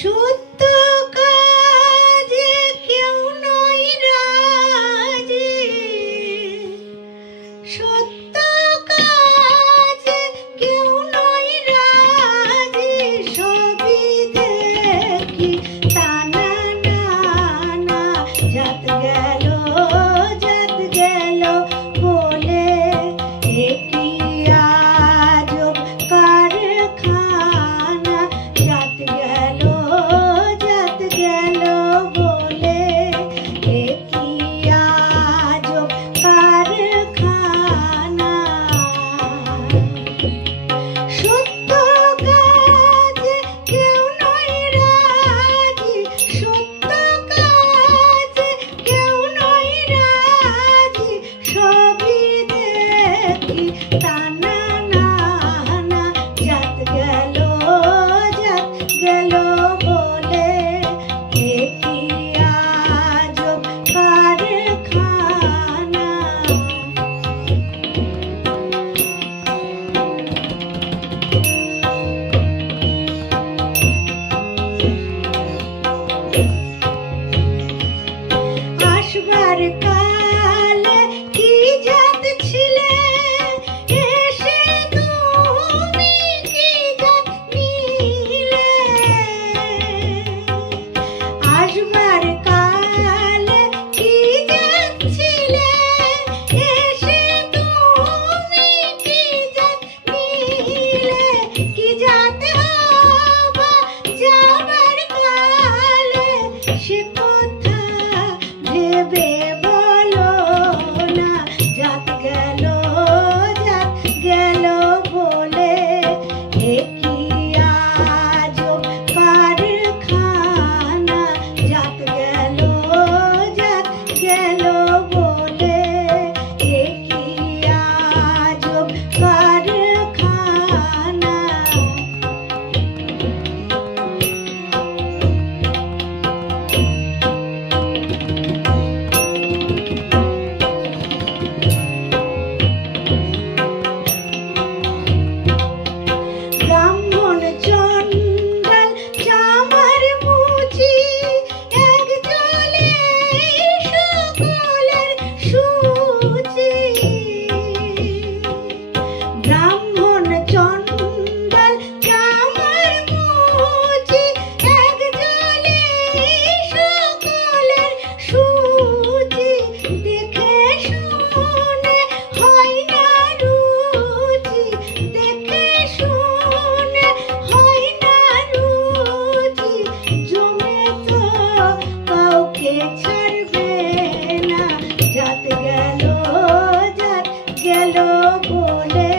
সত্য কেউ নয় রাজি। সত্য ভোলে